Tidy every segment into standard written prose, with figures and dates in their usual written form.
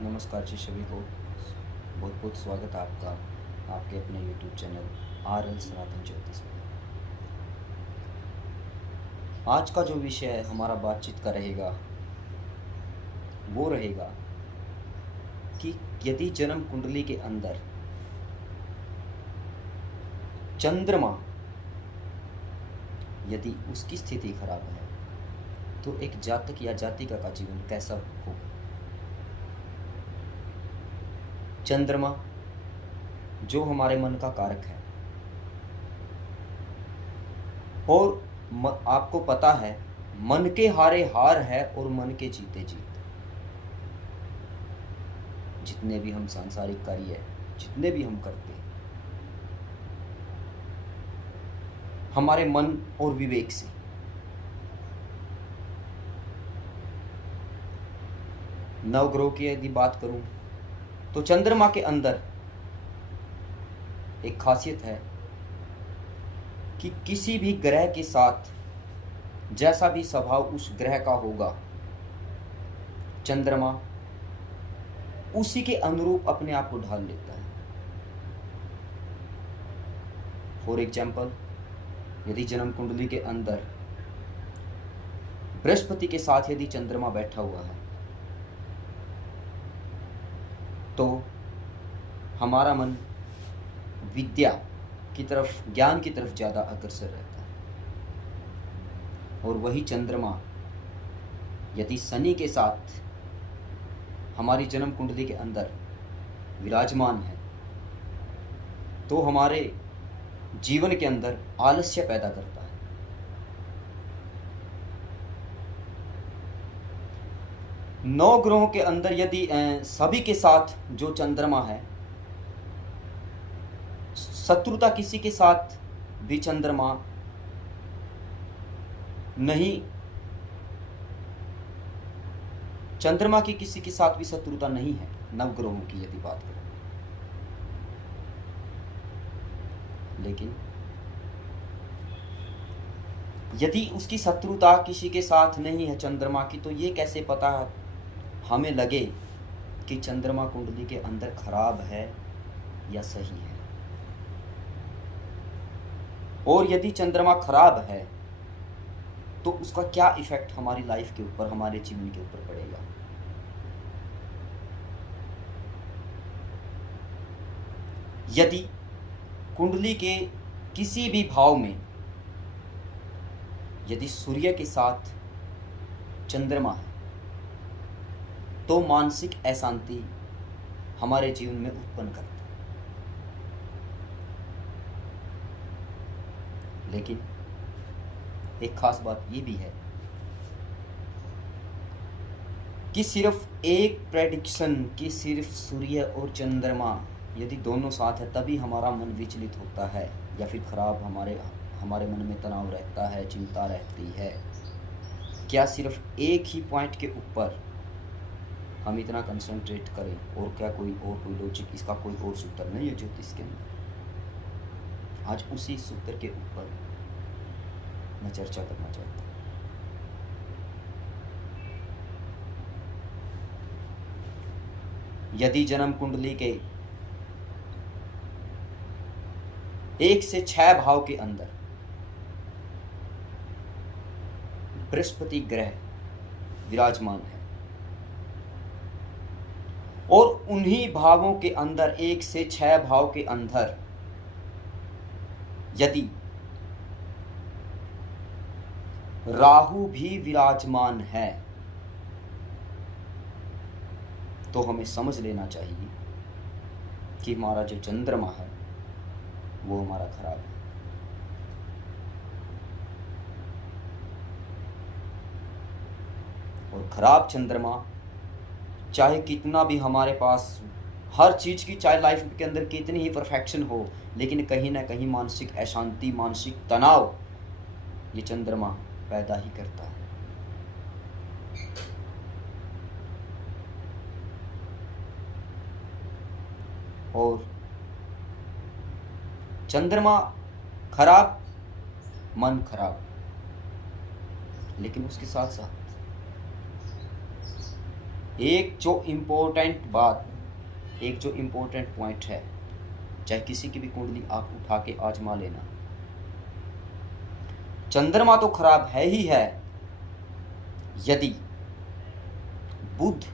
नमस्कार जी सभी को। बहुत बहुत स्वागत है आपका आपके अपने YouTube चैनल आर एल सनातन ज्योतिष में। आज का जो विषय हमारा बातचीत का रहेगा वो रहेगा कि यदि जन्म कुंडली के अंदर चंद्रमा यदि उसकी स्थिति खराब है तो एक जातक या जातिका का जीवन कैसा होगा। चंद्रमा जो हमारे मन का कारक है और आपको पता है मन के हारे हार है और मन के जीते जीत। जितने भी हम सांसारिक कार्य जितने भी हम करते हैं हमारे मन और विवेक से। नवग्रह की यदि बात करूं तो चंद्रमा के अंदर एक खासियत है कि किसी भी ग्रह के साथ जैसा भी स्वभाव उस ग्रह का होगा चंद्रमा उसी के अनुरूप अपने आप को ढाल लेता है। फॉर एग्जाम्पल यदि जन्म कुंडली के अंदर बृहस्पति के साथ यदि चंद्रमा बैठा हुआ है तो हमारा मन विद्या की तरफ ज्ञान की तरफ ज़्यादा अग्रसर रहता है। और वही चंद्रमा यदि शनि के साथ हमारी जन्म कुंडली के अंदर विराजमान है तो हमारे जीवन के अंदर आलस्य पैदा करता है। नौ ग्रहों के अंदर यदि सभी के साथ जो चंद्रमा है, शत्रुता किसी के साथ भी चंद्रमा नहीं, चंद्रमा की किसी के साथ भी शत्रुता नहीं है नवग्रहों की यदि बात करें। लेकिन यदि उसकी शत्रुता किसी के साथ नहीं है चंद्रमा की तो ये कैसे पता हमें लगे कि चंद्रमा कुंडली के अंदर खराब है या सही है। और यदि चंद्रमा खराब है तो उसका क्या इफेक्ट हमारी लाइफ के ऊपर हमारे जीवन के ऊपर पड़ेगा। यदि कुंडली के किसी भी भाव में यदि सूर्य के साथ चंद्रमा है तो मानसिक अशांति हमारे जीवन में उत्पन्न करता है। लेकिन एक खास बात ये भी है कि सिर्फ एक प्रेडिक्शन कि सिर्फ सूर्य और चंद्रमा यदि दोनों साथ है तभी हमारा मन विचलित होता है या फिर खराब हमारे मन में तनाव रहता है, चिंता रहती है। क्या सिर्फ एक ही पॉइंट के ऊपर हम इतना कंसंट्रेट करें और क्या कोई लॉजिक, इसका कोई और सूत्र नहीं है ज्योतिष के अंदर। आज उसी सूत्र के ऊपर मैं चर्चा करना चाहता हूँ। यदि जन्म कुंडली के 1 से 6 भाव के अंदर बृहस्पति ग्रह विराजमान है और उन्हीं भावों के अंदर 1 से 6 भाव के अंदर यदि राहु भी विराजमान है तो हमें समझ लेना चाहिए कि हमारा जो चंद्रमा है वो हमारा खराब है। और खराब चंद्रमा चाहे कितना भी हमारे पास हर चीज की, चाहे लाइफ के अंदर कितनी ही परफेक्शन हो, लेकिन कहीं ना कहीं मानसिक अशांति, मानसिक तनाव ये चंद्रमा पैदा ही करता है। और चंद्रमा खराब, मन खराब, लेकिन उसके साथ साथ एक जो इम्पोर्टेंट पॉइंट है, चाहे किसी की भी कुंडली आप उठा के आजमा लेना, चंद्रमा तो खराब है ही है, यदि बुध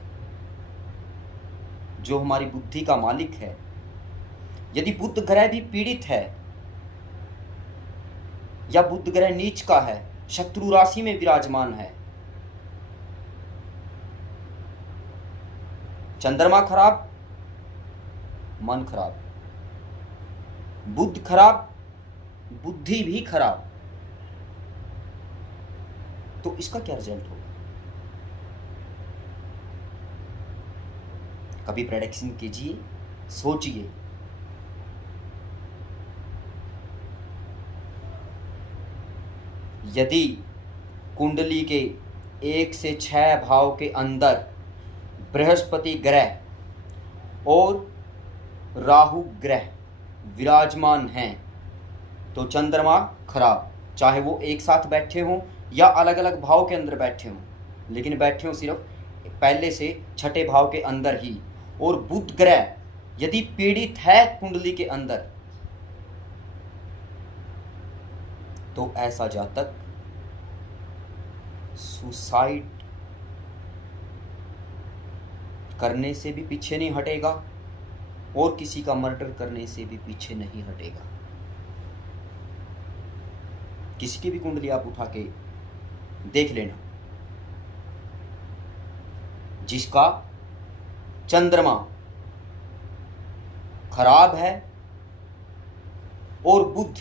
जो हमारी बुद्धि का मालिक है, यदि बुध ग्रह भी पीड़ित है या बुध ग्रह नीच का है, शत्रु राशि में विराजमान है, चंद्रमा खराब, मन खराब, बुध खराब, बुद्धि भी खराब, तो इसका क्या रिजल्ट होगा? कभी प्रेडिक्शन कीजिए, सोचिए। यदि कुंडली के 1 से 6 भाव के अंदर बृहस्पति ग्रह और राहु ग्रह विराजमान हैं तो चंद्रमा खराब, चाहे वो एक साथ बैठे हों या अलग अलग भाव के अंदर बैठे हों, लेकिन बैठे हों सिर्फ पहले से 6ठे भाव के अंदर ही। और बुध ग्रह यदि पीड़ित है कुंडली के अंदर, तो ऐसा जातक सुसाइड करने से भी पीछे नहीं हटेगा और किसी का मर्डर करने से भी पीछे नहीं हटेगा। किसी की भी कुंडली आप उठा के देख लेना, जिसका चंद्रमा खराब है और बुध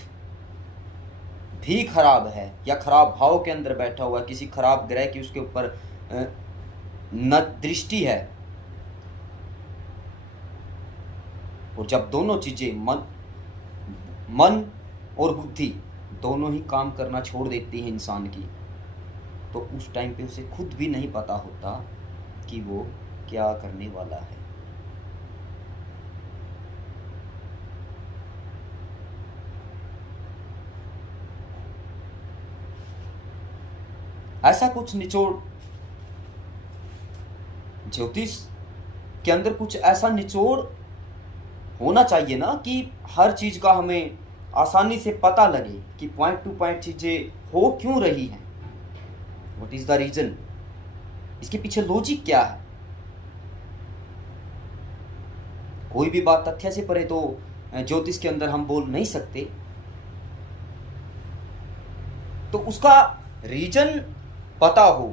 भी खराब है या खराब भाव के अंदर बैठा हुआ है, किसी खराब ग्रह की उसके ऊपर न दृष्टि है, और जब दोनों चीजें मन और बुद्धि दोनों ही काम करना छोड़ देती हैं इंसान की, तो उस टाइम पे उसे खुद भी नहीं पता होता कि वो क्या करने वाला है। ऐसा कुछ निचोड़ ज्योतिष के अंदर कुछ ऐसा निचोड़ होना चाहिए ना कि हर चीज का हमें आसानी से पता लगे कि पॉइंट टू पॉइंट चीजें हो क्यों रही हैं, व्हाट इज द रीजन, इसके पीछे लॉजिक क्या है। कोई भी बात तथ्य से परे तो ज्योतिष के अंदर हम बोल नहीं सकते, तो उसका रीजन पता हो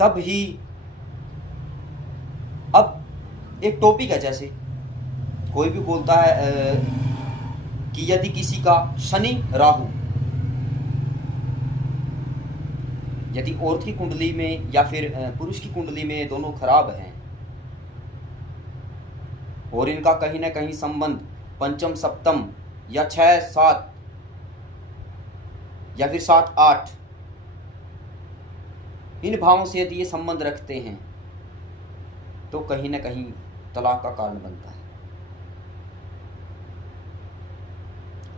तब ही। अब एक टॉपिक है, जैसे कोई भी बोलता है कि यदि किसी का शनि राहु यदि औरत की कुंडली में या फिर पुरुष की कुंडली में दोनों खराब हैं और इनका कहीं ना कहीं संबंध पंचम सप्तम या 6 7 या फिर 7 8 इन भावों से यदि ये संबंध रखते हैं तो कहीं ना कहीं तलाक का कारण बनता है।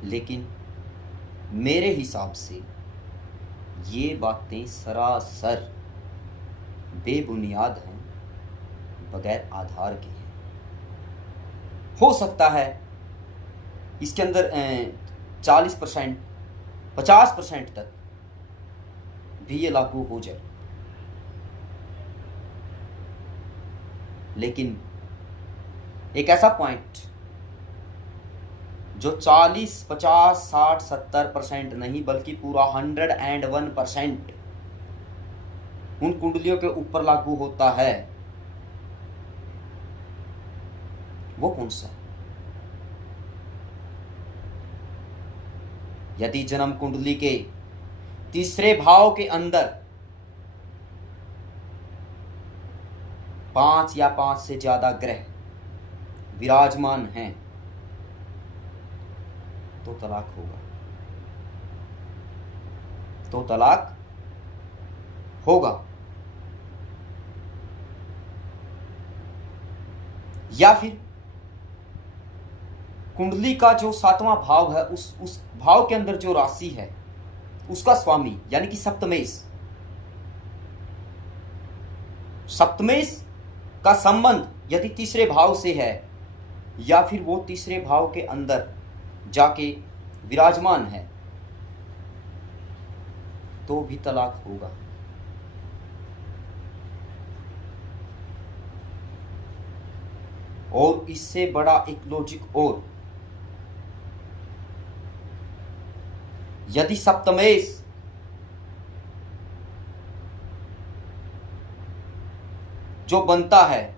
लेकिन मेरे हिसाब से ये बातें सरासर बेबुनियाद हैं, बगैर आधार के हैं। हो सकता है इसके अंदर 40% 50% तक भी ये लागू हो जाए, लेकिन एक ऐसा पॉइंट जो 40 50 60 70% नहीं बल्कि पूरा 101% उन कुंडलियों के ऊपर लागू होता है, वो कौन सा? यदि जन्म कुंडली के तीसरे भाव के अंदर 5 या 5 से ज्यादा ग्रह विराजमान हैं तो तलाक होगा, तो तलाक होगा। या फिर कुंडली का जो 7वां भाव है उस भाव के अंदर जो राशि है उसका स्वामी यानी कि सप्तमेश सप्तमेश का संबंध यदि तीसरे भाव से है या फिर वो तीसरे भाव के अंदर जाके विराजमान है तो भी तलाक होगा। और इससे बड़ा एक लॉजिक और, यदि सप्तमेश जो बनता है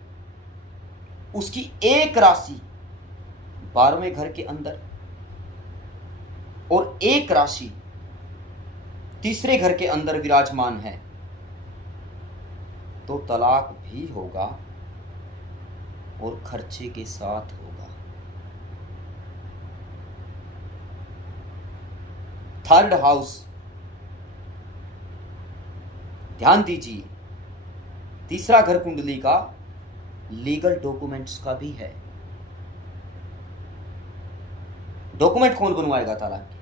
उसकी एक राशि 12वें घर के अंदर और एक राशि तीसरे घर के अंदर विराजमान है तो तलाक भी होगा और खर्चे के साथ होगा। थर्ड हाउस, ध्यान दीजिए, तीसरा घर कुंडली का लीगल डॉक्यूमेंट्स का भी है। डॉक्यूमेंट कौन बनवाएगा तलाक के?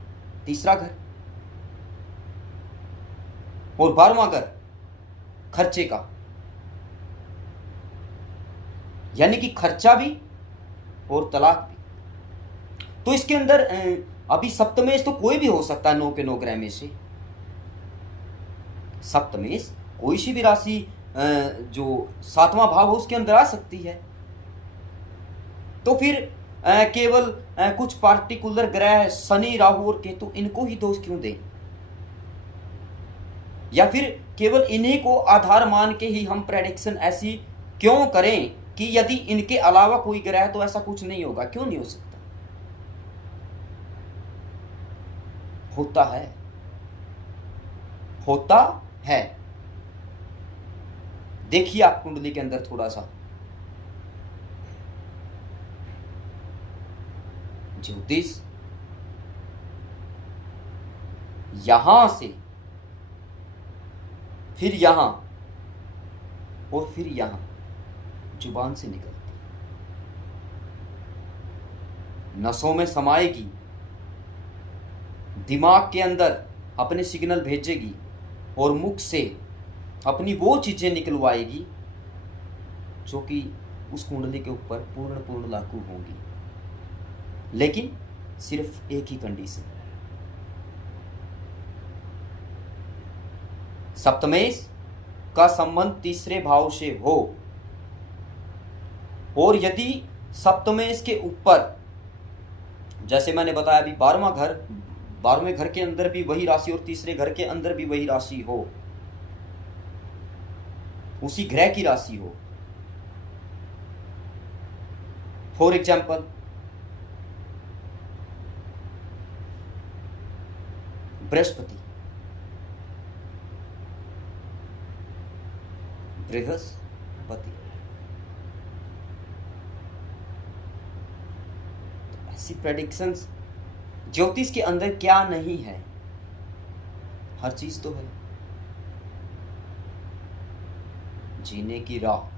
तीसरा घर। और 12वां घर खर्चे का, यानी कि खर्चा भी और तलाक भी। तो इसके अंदर अभी सप्तमेश तो कोई भी हो सकता है 9 के 9 ग्रह में से। सप्तमेश कोई सी भी राशि जो 7वां भाव हो उसके अंदर आ सकती है। तो फिर केवल कुछ पार्टिकुलर ग्रह शनि, राहु और केतु, इनको ही दोष क्यों दें? या फिर केवल इन्हीं को आधार मान के ही हम प्रेडिक्शन ऐसी क्यों करें कि यदि इनके अलावा कोई ग्रह है तो ऐसा कुछ नहीं होगा? क्यों नहीं हो सकता? होता है, होता है। देखिए आप कुंडली के अंदर थोड़ा सा ज्योतिष यहां से फिर यहां और फिर यहां जुबान से निकलती, नसों में समाएगी, दिमाग के अंदर अपने सिग्नल भेजेगी और मुख से अपनी वो चीजें निकलवाएगी जो कि उस कुंडली के ऊपर पूर्ण लागू होंगी। लेकिन सिर्फ एक ही कंडीशन, सप्तमेश का संबंध तीसरे भाव से हो और यदि सप्तमेश के ऊपर, जैसे मैंने बताया अभी 12वें घर के अंदर भी वही राशि और तीसरे घर के अंदर भी वही राशि हो, उसी ग्रह की राशि हो। फॉर एग्जाम्पल बृहस्पति, बृहस्पति, ऐसी प्रेडिक्शंस ज्योतिष के अंदर क्या नहीं है? हर चीज तो है। जीने की राह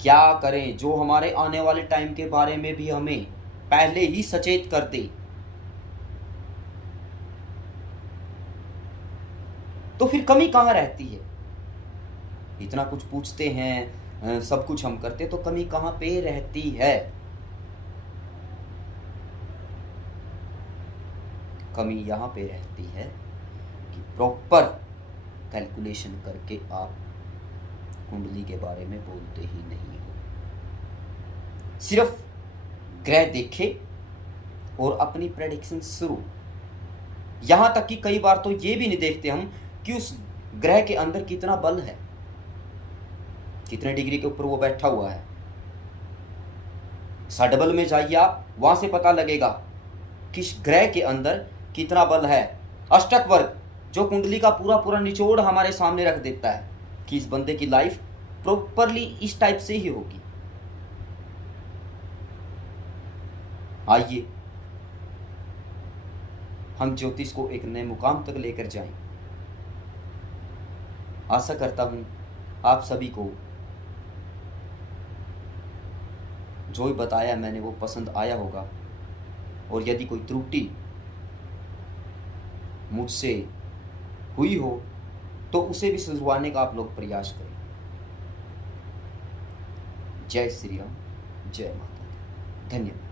क्या करें जो हमारे आने वाले टाइम के बारे में भी हमें पहले ही सचेत कर दे। तो फिर कमी कहां रहती है? इतना कुछ पूछते हैं, सब कुछ हम करते, तो कमी कहां पे रहती है? कमी यहां पे रहती है कि प्रॉपर कैलकुलेशन करके आप कुंडली के बारे में बोलते ही नहीं हो। सिर्फ ग्रह देखे और अपनी प्रेडिक्शन शुरू। यहां तक कि कई बार तो ये भी नहीं देखते हम कि उस ग्रह के अंदर कितना बल है, कितने डिग्री के ऊपर वो बैठा हुआ है। सडबल में जाइए आप, वहां से पता लगेगा किस ग्रह के अंदर कितना बल है। अष्टक वर्ग जो कुंडली का पूरा निचोड़ हमारे सामने रख देता है कि इस बंदे की लाइफ प्रॉपरली इस टाइप से ही होगी। आइए हम ज्योतिष को एक नए मुकाम तक लेकर जाएं। आशा करता हूं आप सभी को जो भी बताया मैंने वो पसंद आया होगा, और यदि कोई त्रुटि मुझसे हुई हो तो उसे भी सुलझवाने का आप लोग प्रयास करें। जय श्री राम, जय माता दी। धन्यवाद।